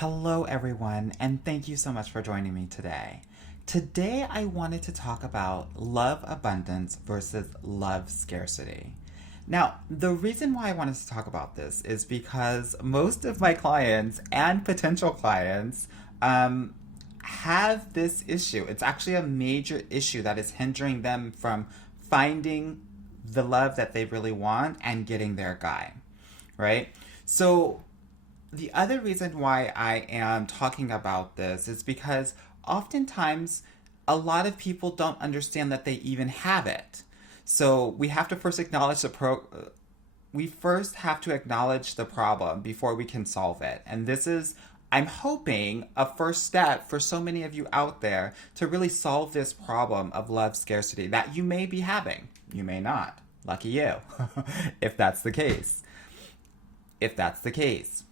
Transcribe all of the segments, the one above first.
Hello, everyone, and thank you so much for joining me today. Today, I wanted to talk about love abundance versus love scarcity. Now, the reason why I wanted to talk about this is because most of my clients and potential clients have this issue. It's actually a major issue that is hindering them from finding the love that they really want and getting their guy, right? So, the other reason why I am talking about this is because oftentimes a lot of people don't understand that they even have it. So we have to first acknowledge we first have to acknowledge the problem before we can solve it. And this is, I'm hoping, a first step for so many of you out there to really solve this problem of love scarcity that you may be having. You may not. Lucky you, if that's the case. If that's the case.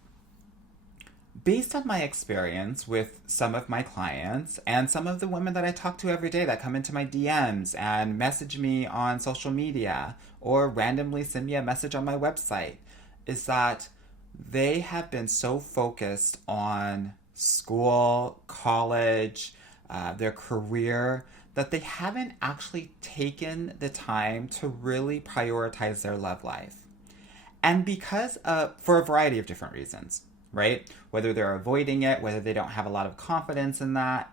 Based on my experience with some of my clients and some of the women that I talk to every day that come into my DMs and message me on social media or randomly send me a message on my website, is that they have been so focused on school, college, their career, that they haven't actually taken the time to really prioritize their love life. And for a variety of different reasons, right? Whether they're avoiding it, whether they don't have a lot of confidence in that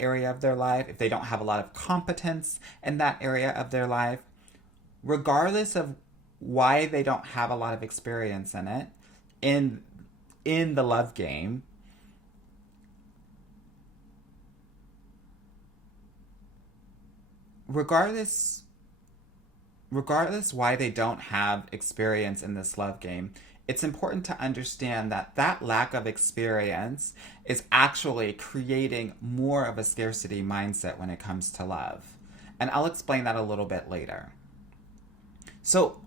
area of their life, if they don't have a lot of competence in that area of their life, regardless of why they don't have a lot of experience in it, in the love game, regardless why they don't have experience in this love game, it's important to understand that that lack of experience is actually creating more of a scarcity mindset when it comes to love. And I'll explain that a little bit later. So,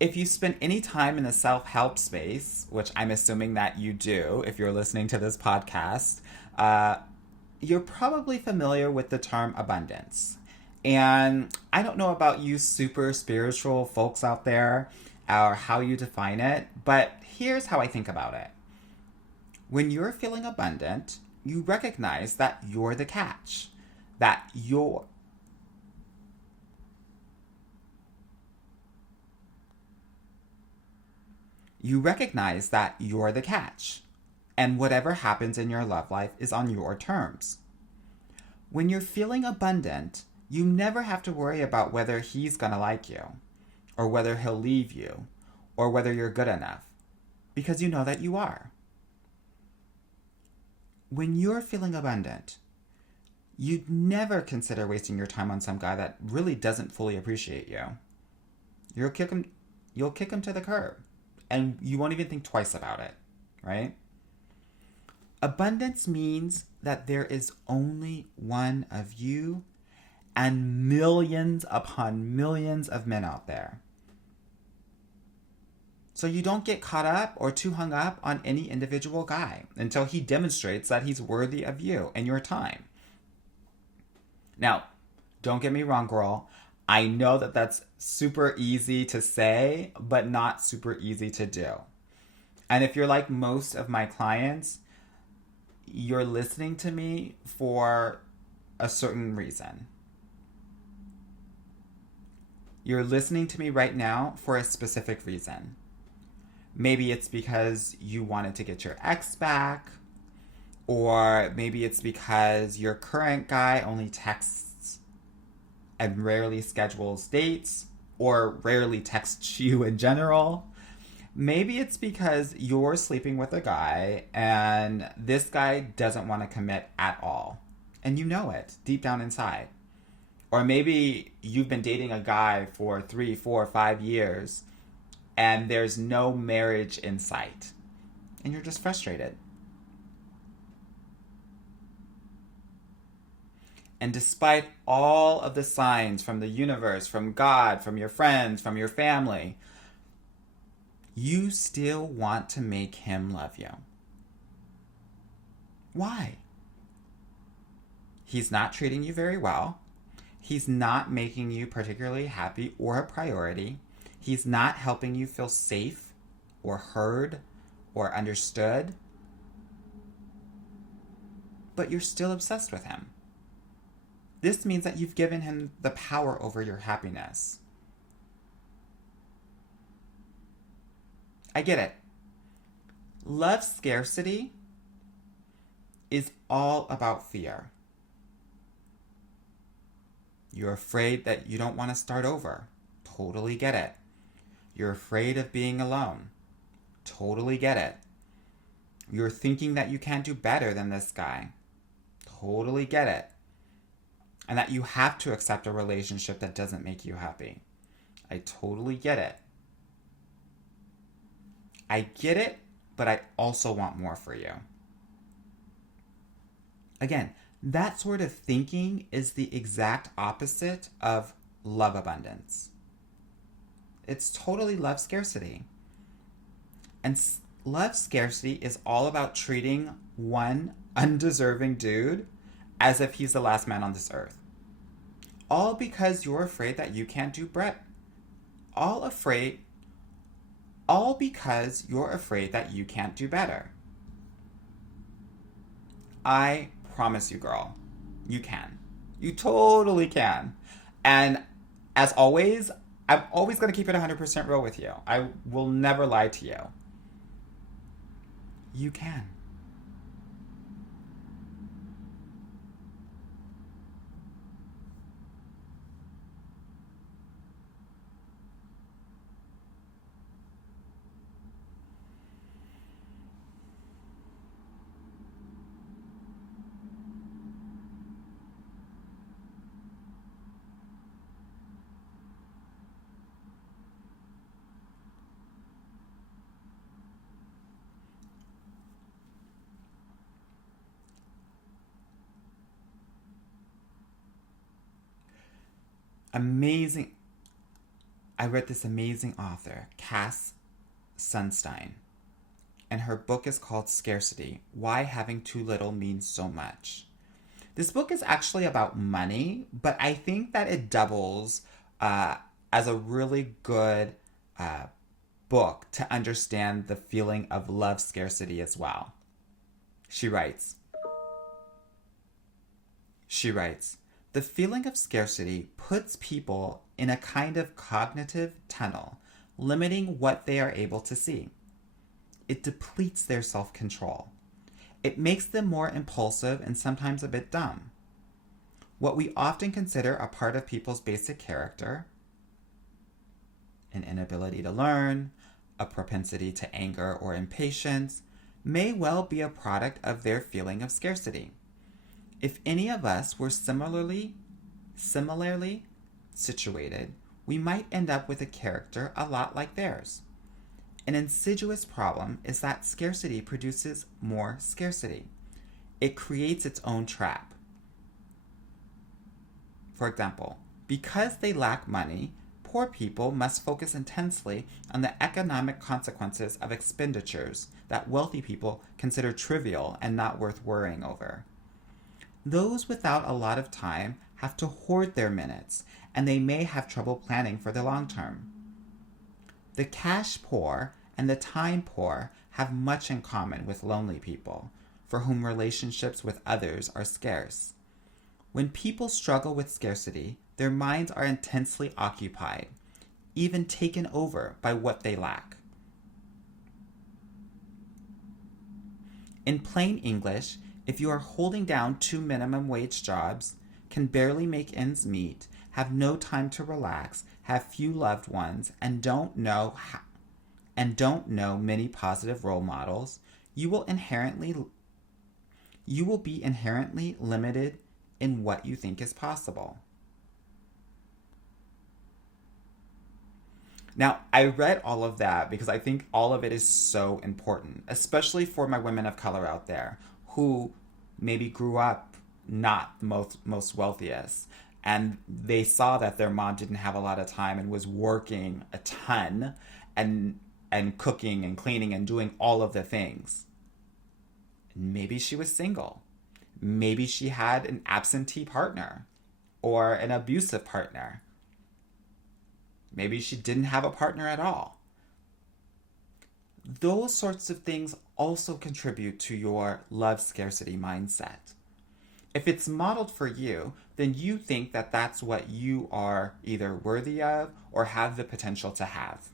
if you spend any time in the self-help space, which I'm assuming that you do if you're listening to this podcast, you're probably familiar with the term abundance. And I don't know about you super spiritual folks out there or how you define it, but here's how I think about it. When you're feeling abundant, you recognize that you're the catch, that you recognize that you're the catch, and whatever happens in your love life is on your terms. When you're feeling abundant, you never have to worry about whether he's gonna like you, or whether he'll leave you, or whether you're good enough, because you know that you are. When you're feeling abundant, you'd never consider wasting your time on some guy that really doesn't fully appreciate you. You'll kick him to the curb, and you won't even think twice about it, right? Abundance means that there is only one of you and millions upon millions of men out there. So you don't get caught up or too hung up on any individual guy until he demonstrates that he's worthy of you and your time. Now, don't get me wrong, girl. I know that that's super easy to say, but not super easy to do. And if you're like most of my clients, you're listening to me for a certain reason. You're listening to me right now for a specific reason. Maybe it's because you wanted to get your ex back, or maybe it's because your current guy only texts and rarely schedules dates, or rarely texts you in general. Maybe it's because you're sleeping with a guy and this guy doesn't want to commit at all. And you know it deep down inside. Or maybe you've been dating a guy for 3, 4, 5 years and there's no marriage in sight. And you're just frustrated. And despite all of the signs from the universe, from God, from your friends, from your family, you still want to make him love you. Why? He's not treating you very well. He's not making you particularly happy or a priority. He's not helping you feel safe or heard or understood. but you're still obsessed with him. This means that you've given him the power over your happiness. I get it. Love scarcity is all about fear. You're afraid that you don't want to start over. Totally get it. You're afraid of being alone. Totally get it. You're thinking that you can't do better than this guy. Totally get it. And that you have to accept a relationship that doesn't make you happy. I totally get it. I get it, but I also want more for you. Again, that sort of thinking is the exact opposite of love abundance. It's totally love scarcity. And love scarcity is all about treating one undeserving dude as if he's the last man on this earth. All because you're afraid that you can't do Brett. All because you're afraid that you can't do better. I promise you, girl, you can. You totally can. And as always, I'm always going to keep it 100% real with you. I will never lie to you. You can. Amazing. I read this amazing author, Cass Sunstein, and her book is called Scarcity: Why Having Too Little Means So Much. This book is actually about money, but I think that it doubles as a really good book to understand the feeling of love scarcity as well. She writes, the feeling of scarcity puts people in a kind of cognitive tunnel, limiting what they are able to see. It depletes their self-control. It makes them more impulsive and sometimes a bit dumb. What we often consider a part of people's basic character, an inability to learn, a propensity to anger or impatience, may well be a product of their feeling of scarcity. If any of us were similarly situated, we might end up with a character a lot like theirs. An insidious problem is that scarcity produces more scarcity. It creates its own trap. For example, because they lack money, poor people must focus intensely on the economic consequences of expenditures that wealthy people consider trivial and not worth worrying over. Those without a lot of time have to hoard their minutes, and they may have trouble planning for the long term. The cash poor and the time poor have much in common with lonely people, for whom relationships with others are scarce. When people struggle with scarcity, their minds are intensely occupied, even taken over by what they lack. In plain English, if you are holding down 2 minimum wage jobs, can barely make ends meet, have no time to relax, have few loved ones, and don't know many positive role models, you will be inherently limited in what you think is possible. Now, I read all of that because I think all of it is so important, especially for my women of color out there who maybe grew up not the most wealthiest, and they saw that their mom didn't have a lot of time and was working a ton and cooking and cleaning and doing all of the things. Maybe she was single. Maybe she had an absentee partner or an abusive partner. Maybe she didn't have a partner at all. Those sorts of things also contribute to your love scarcity mindset. If it's modeled for you, then you think that that's what you are either worthy of or have the potential to have.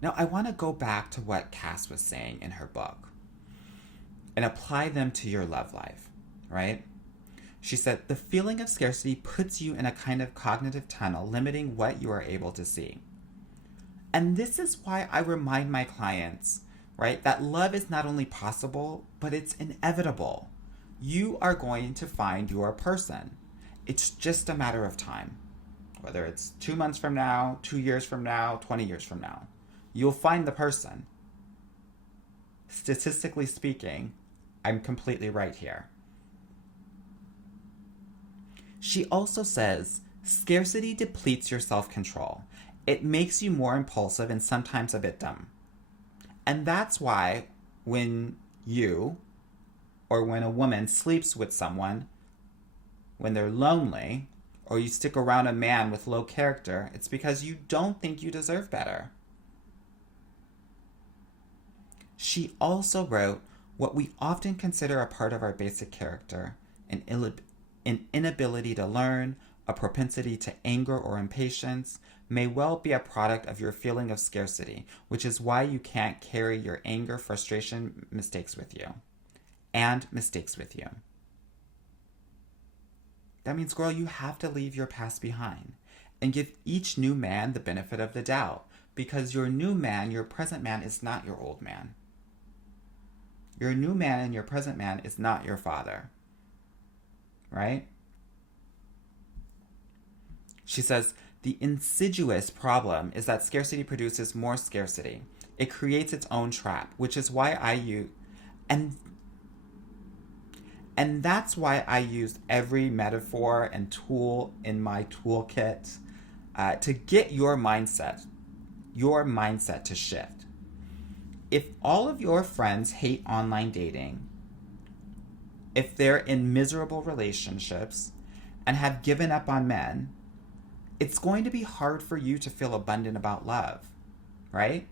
Now, I want to go back to what Cass was saying in her book and apply them to your love life, right? She said, the feeling of scarcity puts you in a kind of cognitive tunnel, limiting what you are able to see. And this is why I remind my clients, right, that love is not only possible, but it's inevitable. You are going to find your person. It's just a matter of time. Whether it's 2 months from now, 2 years from now, 20 years from now, you'll find the person. Statistically speaking, I'm completely right here. She also says, scarcity depletes your self-control. It makes you more impulsive and sometimes a bit dumb. And that's why when you or when a woman sleeps with someone, when they're lonely, or you stick around a man with low character, it's because you don't think you deserve better. She also wrote, what we often consider a part of our basic character, an inability to learn, a propensity to anger or impatience, may well be a product of your feeling of scarcity, which is why you can't carry your anger, frustration, mistakes with you. And mistakes with you. That means, girl, you have to leave your past behind and give each new man the benefit of the doubt, because your new man, your present man, is not your old man. Your new man and your present man is not your father. Right? She says, the insidious problem is that scarcity produces more scarcity. It creates its own trap, which is why I use, and that's why I used every metaphor and tool in my toolkit to get your mindset to shift. If all of your friends hate online dating, if they're in miserable relationships and have given up on men, it's going to be hard for you to feel abundant about love, right?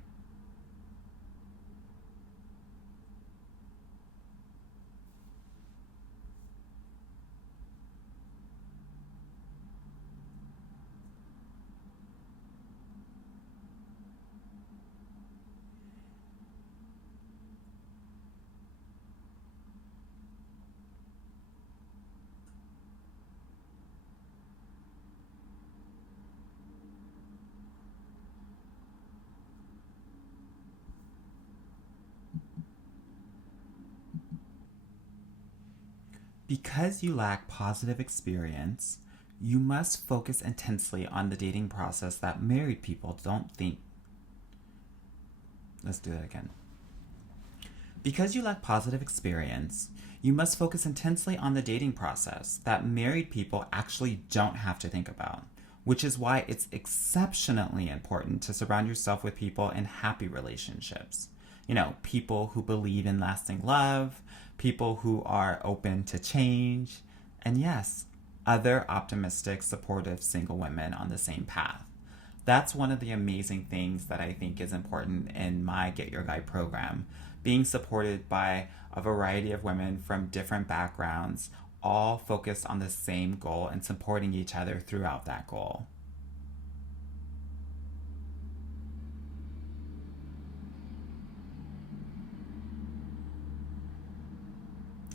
Because you lack positive experience, you must focus intensely on the dating process that married people don't think. Let's do that again. Because you lack positive experience, you must focus intensely on the dating process that married people actually don't have to think about, which is why it's exceptionally important to surround yourself with people in happy relationships. You know, people who believe in lasting love, people who are open to change, and yes, other optimistic, supportive single women on the same path. That's one of the amazing things that I think is important in my Get Your Guide program, being supported by a variety of women from different backgrounds, all focused on the same goal and supporting each other throughout that goal.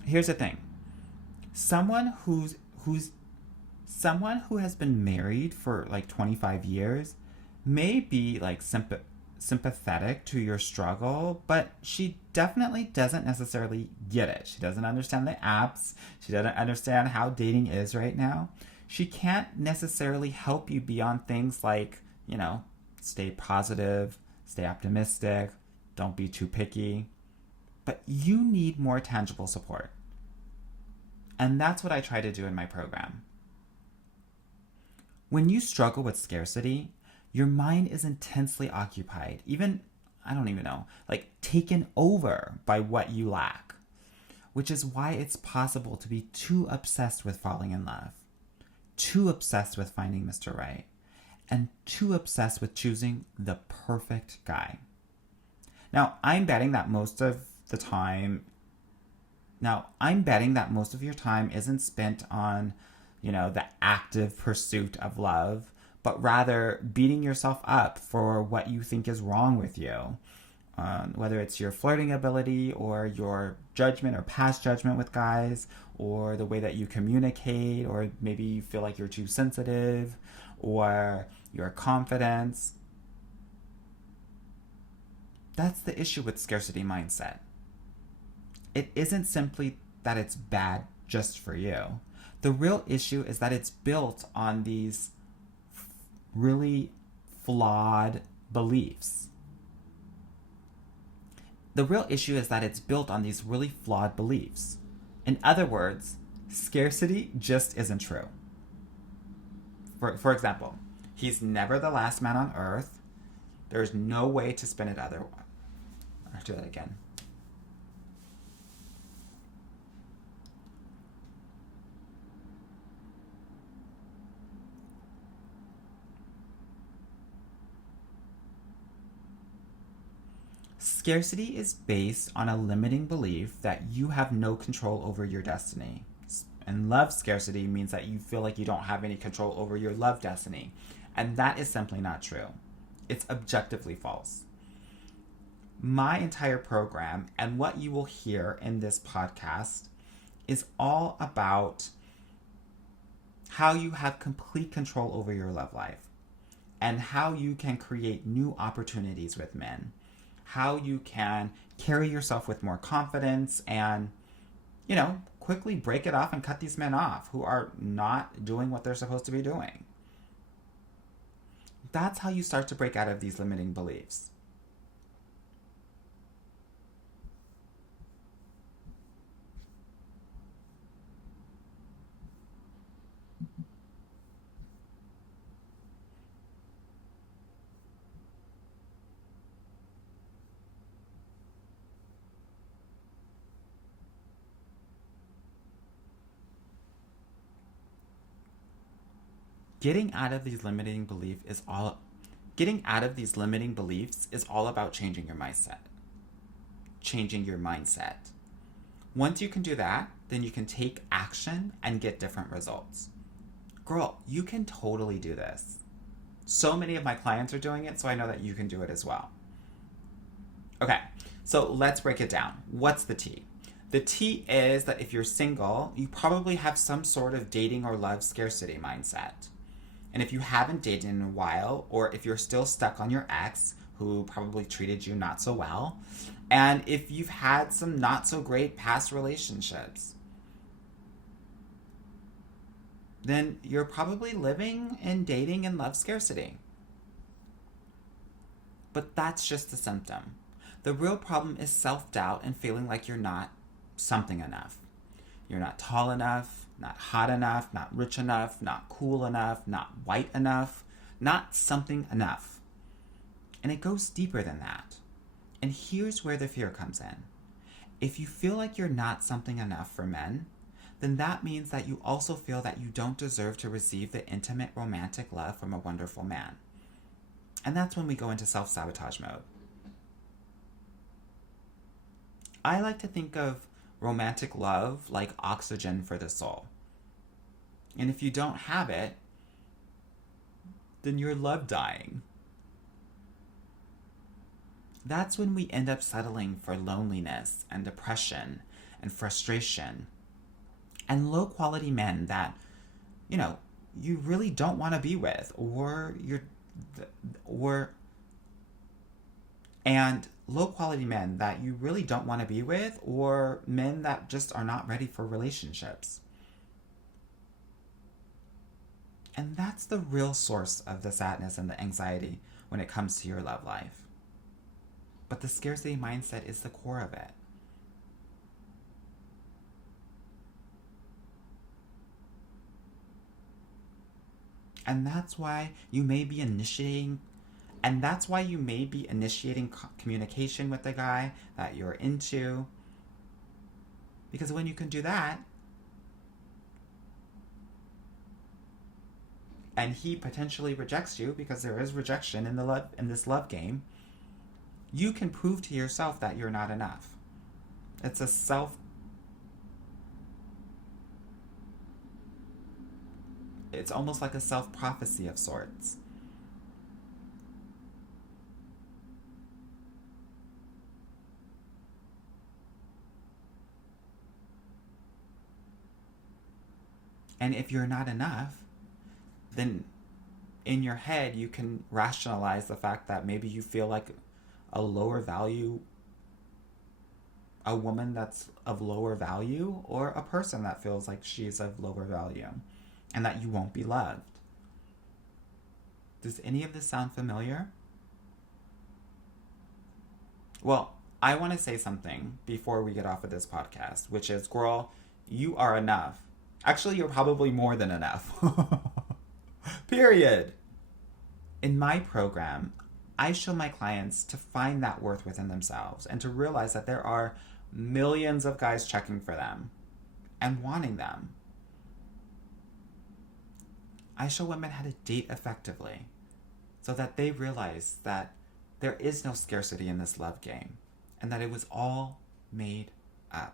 Here's the thing. Someone who has been married for like 25 years may be like sympathetic to your struggle, but she definitely doesn't necessarily get it. She doesn't understand the apps. She doesn't understand how dating is right now. She can't necessarily help you beyond things like, you know, stay positive, stay optimistic, don't be too picky. But you need more tangible support. And that's what I try to do in my program. When you struggle with scarcity, your mind is intensely occupied, even, I don't even know, like taken over by what you lack. which is why it's possible to be too obsessed with falling in love, too obsessed with finding Mr. Right, and too obsessed with choosing the perfect guy. Now, I'm betting that most of your time isn't spent on, the active pursuit of love, but rather beating yourself up for what you think is wrong with you. Whether it's your flirting ability or your judgment or past judgment with guys, or the way that you communicate, or maybe you feel like you're too sensitive, or your confidence. That's the issue with scarcity mindset. It isn't simply that it's bad just for you. The real issue is that it's built on these really flawed beliefs. The real issue is that it's built on these really flawed beliefs. In other words, scarcity just isn't true. For example, he's never the last man on earth. There's no way to spin it otherwise. I'll do that again. Scarcity is based on a limiting belief that you have no control over your destiny. And love scarcity means that you feel like you don't have any control over your love destiny. And that is simply not true. It's objectively false. My entire program and what you will hear in this podcast is all about how you have complete control over your love life and how you can create new opportunities with men. How you can carry yourself with more confidence and, quickly break it off and cut these men off who are not doing what they're supposed to be doing. That's how you start to break out of these limiting beliefs. Getting out of these limiting beliefs is all about changing your mindset. Changing your mindset. Once you can do that, then you can take action and get different results. Girl, you can totally do this. So many of my clients are doing it, so I know that you can do it as well. Okay, so let's break it down. What's the T? The T is that if you're single, you probably have some sort of dating or love scarcity mindset. And if you haven't dated in a while, or if you're still stuck on your ex, who probably treated you not so well, and if you've had some not so great past relationships, then you're probably living in dating and love scarcity. But that's just a symptom. The real problem is self-doubt and feeling like you're not something enough. You're not tall enough, not hot enough, not rich enough, not cool enough, not white enough, not something enough. And it goes deeper than that. And here's where the fear comes in. If you feel like you're not something enough for men, then that means that you also feel that you don't deserve to receive the intimate romantic love from a wonderful man. And that's when we go into self-sabotage mode. I like to think of romantic love like oxygen for the soul. And if you don't have it, then you're love dying. That's when we end up settling for loneliness and depression and frustration and low quality men that, you really don't want to be with, and low quality men that you really don't want to be with, or men that just are not ready for relationships. And that's the real source of the sadness and the anxiety when it comes to your love life. But the scarcity mindset is the core of it. And that's why you may be initiating communication with the guy that you're into, Because when you can do that, and he potentially rejects you, because there is rejection in this love game, you can prove to yourself that you're not enough. It's a it's almost like a self-prophecy of sorts. And if you're not enough, then in your head you can rationalize the fact that maybe you feel like a lower value, a woman that's of lower value, or a person that feels like she's of lower value, and that you won't be loved. Does any of this sound familiar? Well, I want to say something before we get off of this podcast, which is, girl, you are enough. Actually, you're probably more than enough. Period. In my program, I show my clients to find that worth within themselves and to realize that there are millions of guys checking for them and wanting them. I show women how to date effectively so that they realize that there is no scarcity in this love game and that it was all made up.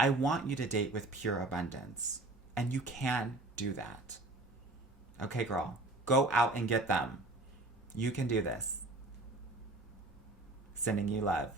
I want you to date with pure abundance, and you can do that. Okay, girl, go out and get them. You can do this. Sending you love.